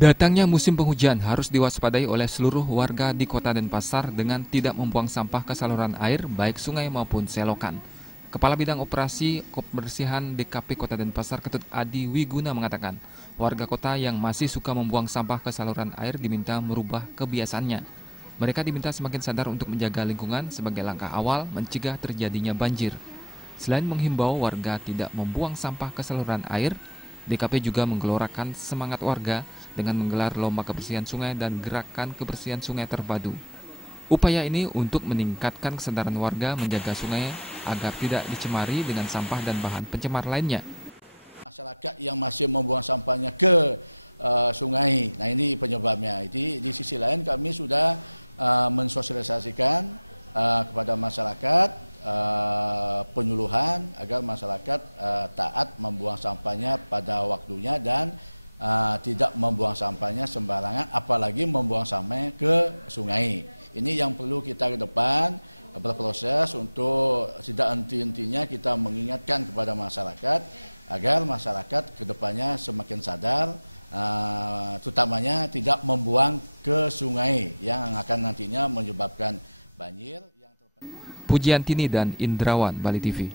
Datangnya musim penghujan harus diwaspadai oleh seluruh warga di Kota Denpasar dengan tidak membuang sampah ke saluran air baik sungai maupun selokan. Kepala Bidang Operasi Kebersihan DKP Kota Denpasar Ketut Adi Wiguna mengatakan, warga kota yang masih suka membuang sampah ke saluran air diminta merubah kebiasaannya. Mereka diminta semakin sadar untuk menjaga lingkungan sebagai langkah awal mencegah terjadinya banjir. Selain menghimbau warga tidak membuang sampah ke saluran air, DKP juga menggelorakan semangat warga dengan menggelar lomba kebersihan sungai dan gerakan kebersihan sungai terpadu. Upaya ini untuk meningkatkan kesadaran warga menjaga sungai agar tidak dicemari dengan sampah dan bahan pencemar lainnya. Masyarakat yang masih membuang sampahnya ke sungai, nah ini penyebabnya. Di sisi lain kami sudah mensosialisasikan kepada masyarakat penyuluhan agar masyarakat taat membuang sampahnya pada waktunya dan tidak membuang sampahnya sembarangan, apalagi membuang sampahnya ke sungai. Ini yang perlu kita ke depan berproses untuk tidak henti-hentinya kita mengingatkan kepada masyarakat agar masyarakat ke depannya semakin sadar, terutamanya tidak membuang ke sungai yang akan nantinya menyebabkan banjir. Pujiantini dan Indrawan, Bali TV.